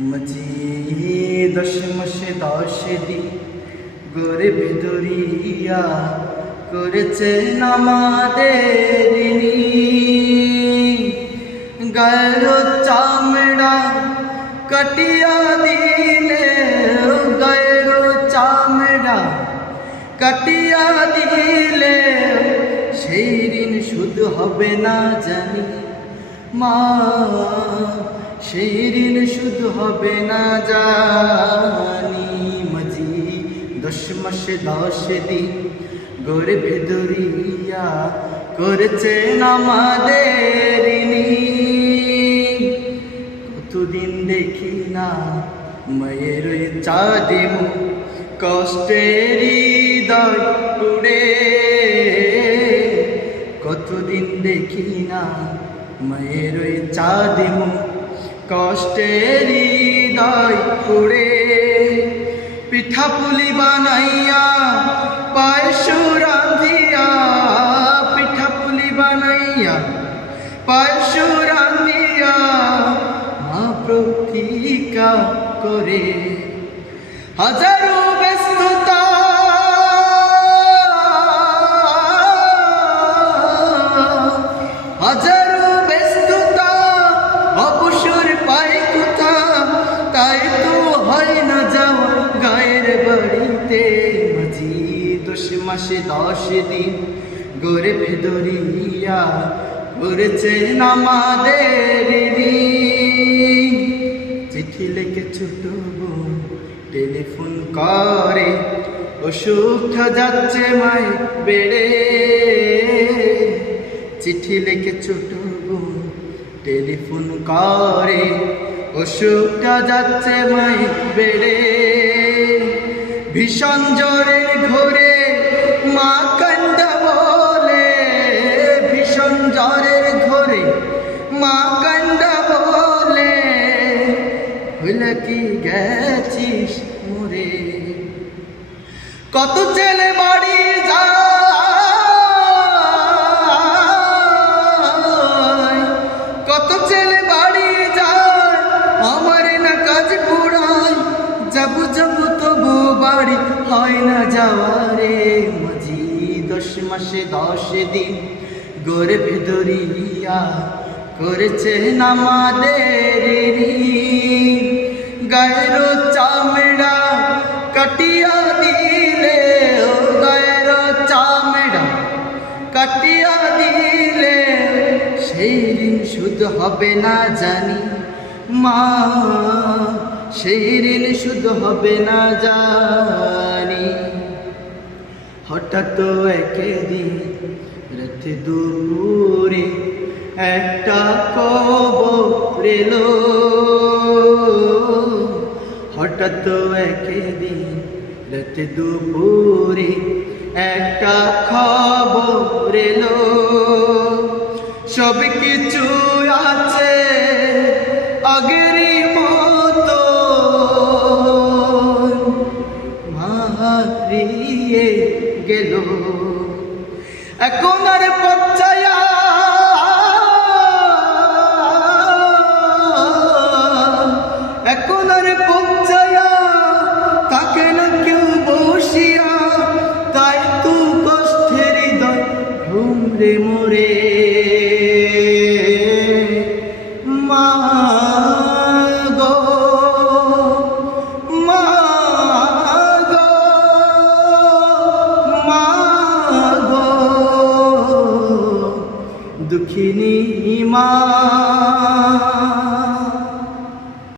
মজি 10 মাসে 10 দিন গরিব দরিয়া করেছেন আমাদের গায়ের চামড়া কাটিয়া দিলে গায়ের চামড়া কাটিয়া দিলে সেই ঋণ শোধ হবে না জানি মা, সেই ঋণ শোধ হবে না জানি। মাঝি 10 মাসে 10 দিন গরিব দরিয়া করেছেন আমাদের কতদিন দেখি না মায়ের চাঁদে মুখ কষ্টের হৃদয় পুড়ে, কতদিন দেখি না মায়ের চাঁদে মুখ কষ্টের হৃদয় পুড়ে। পিঠা পুলি বানাইয়া পায়েস রাঁধিয়া, পিঠা পুলি বানাইয়া পায়েস রাঁধিয়া মা প্রতীক্ষা করে। হাজারো ব্যস্ততা হাজারো ব্যস্ততা অবসর পাই কোথা, তাই তো হয় না যাওয়া গায়ের বাড়িতে। মাঝি 10 মাসে 10 দিন গরিব দরিয়া করেছেন আমাদের চিঠি লিখে ছোট বোন টেলিফোন করে, অসুখ যাচ্ছে মায়ের বেড়ে। চিঠি লিখে ছোট বোন টেলিফোন করে, অসুখটা যাচ্ছে মায়ের বেড়ে। ভীষণ জ্বরের ঘোরে মা কান্দা বলে, ভীষণ জ্বরের ঘোরে মা কান্দা বলে, হইলে কি গেছিস মোরে। কত ছেলে বাড়ি যায়, কত ছেলে বাড়ি যায়, আমার না কাজ পুরাই, যাবো যাবো তবু বাড়ি হয় না যাওয়া রে। মাঝি 10 মাসে 10 দিন গরিব দরিয়া করেছেন আমাদের গায়ের চামড়া কাটিয়া দিলে, গায়ের চামড়া কাটিয়া দিলে সেই ঋণ শোধ হবে না জানি মা, সেই ঋণ শোধ হবে না জানি। হঠাৎ একদিন রাত দুপুরে একটা খবর এলো, হঠাৎ একদিন রাত দুপুরে একটা খবর এলো। সব কিছু আছে আগেরই মতো, মা হারিয়ে গেল। এখন আর পচ্চায়া এখন আর পচ্চায়া তাকে না কেউ বসিয়া, তাই তো কষ্টের হৃদয় ঘুমরে মোরে। মা গো মা গো মা গো, দুঃখিনী মা।